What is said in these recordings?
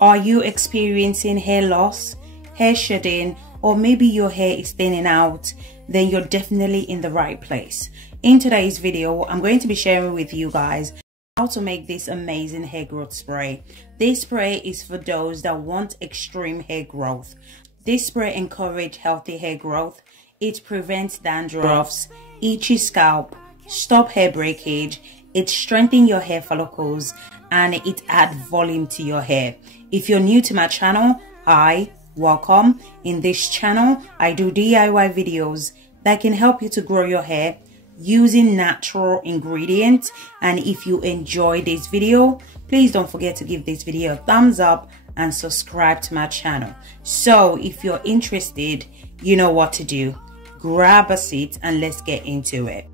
Are you experiencing hair loss, hair shedding, or maybe your hair is thinning out? Then you're definitely in the right place. In today's video, I'm going to be sharing with you guys how to make this amazing hair growth spray. This spray is for those that want extreme hair growth. This spray encourages healthy hair growth. It prevents dandruffs, itchy scalp, stop hair breakage. It strengthens your hair follicles and it adds volume to your hair. If you're new to my channel, hi, welcome. In this channel, I do DIY videos that can help you to grow your hair using natural ingredients. And if you enjoy this video, please don't forget to give this video a thumbs up and subscribe to my channel. So if you're interested, you know what to do. Grab a seat and let's get into it.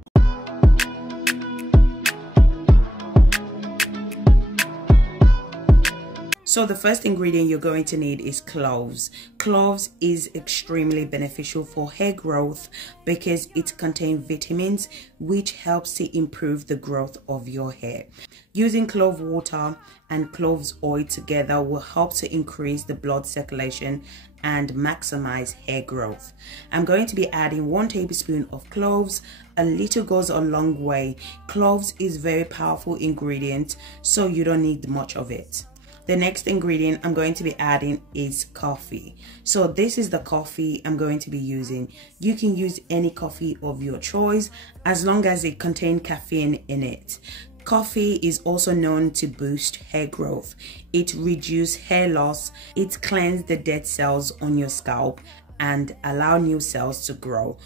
So the first ingredient you're going to need is cloves. Cloves is extremely beneficial for hair growth because it contains vitamins which helps to improve the growth of your hair. Using clove water and cloves oil together will help to increase the blood circulation and maximize hair growth. I'm going to be adding 1 tablespoon of cloves. A little goes a long way. Cloves is very powerful ingredient, so you don't need much of it. The next ingredient I'm going to be adding is coffee. So this is the coffee I'm going to be using. You can use any coffee of your choice as long as it contains caffeine in it. Coffee is also known to boost hair growth. It reduces hair loss. It cleanses the dead cells on your scalp and allow new cells to grow.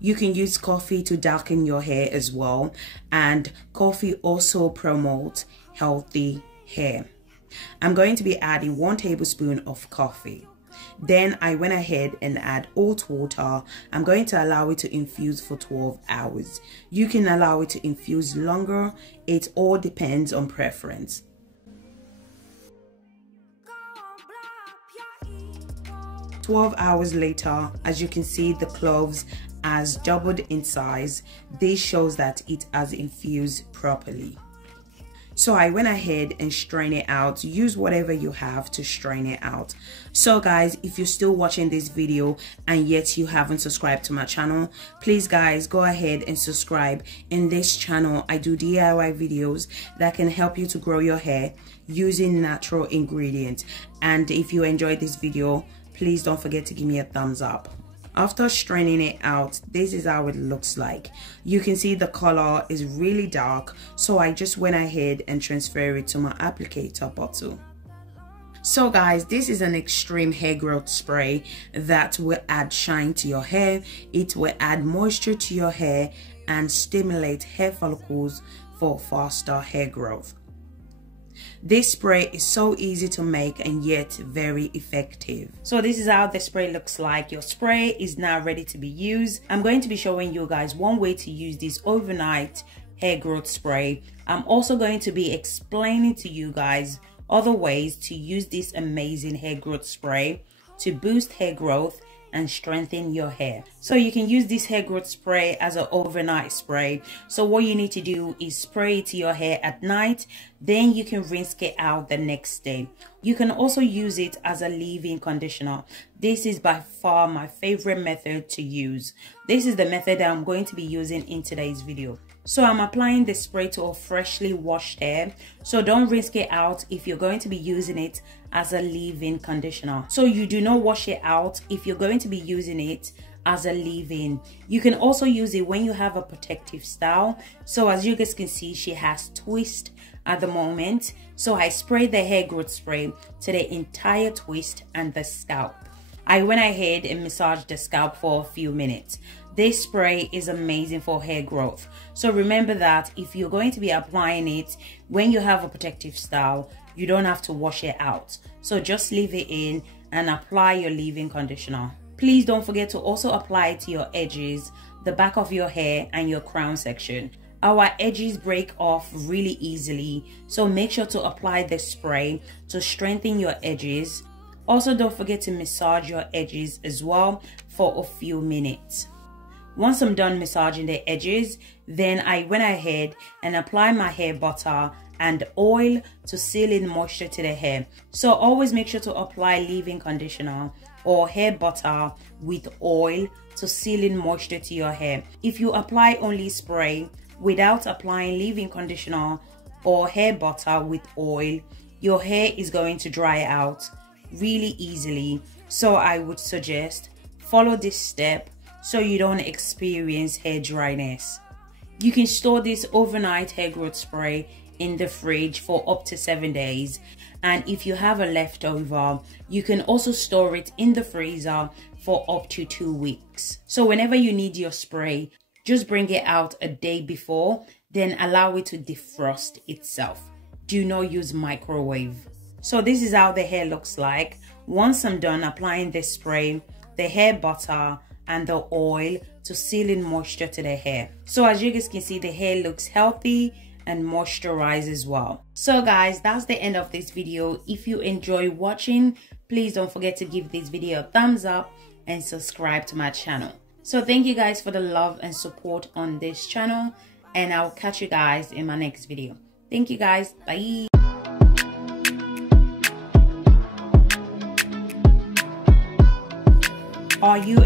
You can use coffee to darken your hair as well. And coffee also promotes healthy hair. I'm going to be adding 1 tablespoon of coffee. Then I went ahead and add hot water. I'm going to allow it to infuse for 12 hours. You can allow it to infuse longer. It all depends on preference. "12 hours later, as you can see, the cloves has doubled in size. This shows that it has infused properly. So I went ahead and strained it out. Use whatever you have to strain it out. So guys, if you're still watching this video and yet you haven't subscribed to my channel, please guys, go ahead and subscribe. In this channel, I do DIY videos that can help you to grow your hair using natural ingredients. And if you enjoyed this video, please don't forget to give me a thumbs up. After straining it out, this is how it looks like. You can see the color is really dark, so I just went ahead and transferred it to my applicator bottle. So guys, this is an extreme hair growth spray that will add shine to your hair. It will add moisture to your hair and stimulate hair follicles for faster hair growth. This spray is so easy to make and yet very effective. So this is how the spray looks like. Your spray is now ready to be used. I'm going to be showing you guys one way to use this overnight hair growth spray. I'm also going to be explaining to you guys other ways to use this amazing hair growth spray to boost hair growth and strengthen your hair. So you can use this hair growth spray as an overnight spray. So what you need to do is spray it to your hair at night, then you can rinse it out the next day. You can also use it as a leave-in conditioner. This is by far my favorite method to use. This is the method that I'm going to be using in today's video. So I'm applying the spray to a freshly washed hair. So don't rinse it out if you're going to be using it as a leave-in conditioner. So you do not wash it out if you're going to be using it as a leave-in. You can also use it when you have a protective style. So as you guys can see, she has twist at the moment. So I sprayed the hair growth spray to the entire twist and the scalp. I went ahead and massaged the scalp for a few minutes. This spray is amazing for hair growth. So remember that if you're going to be applying it when you have a protective style, you don't have to wash it out. So just leave it in and apply your leave-in conditioner. Please don't forget to also apply it to your edges, the back of your hair and your crown section. Our edges break off really easily, so make sure to apply the spray to strengthen your edges. Also, don't forget to massage your edges as well for a few minutes. Once I'm done massaging the edges, then I went ahead and applied my hair butter and oil to seal in moisture to the hair. So always make sure to apply leave-in conditioner or hair butter with oil to seal in moisture to your hair. If you apply only spray without applying leave-in conditioner or hair butter with oil, your hair is going to dry out really easily. So I would suggest follow this step so you don't experience hair dryness. You can store this overnight hair growth spray in the fridge for up to 7 days, and if you have a leftover, you can also store it in the freezer for up to 2 weeks. So whenever you need your spray, just bring it out a day before, then allow it to defrost itself. Do not use microwave. So this is how the hair looks like once I'm done applying the spray, the hair butter and the oil to seal in moisture to the hair. So as you guys can see, the hair looks healthy and moisturized as well. So guys, that's the end of this video. If you enjoy watching, please don't forget to give this video a thumbs up and subscribe to my channel. So thank you guys for the love and support on this channel, and I'll catch you guys in my next video. Thank you guys. Bye. Are you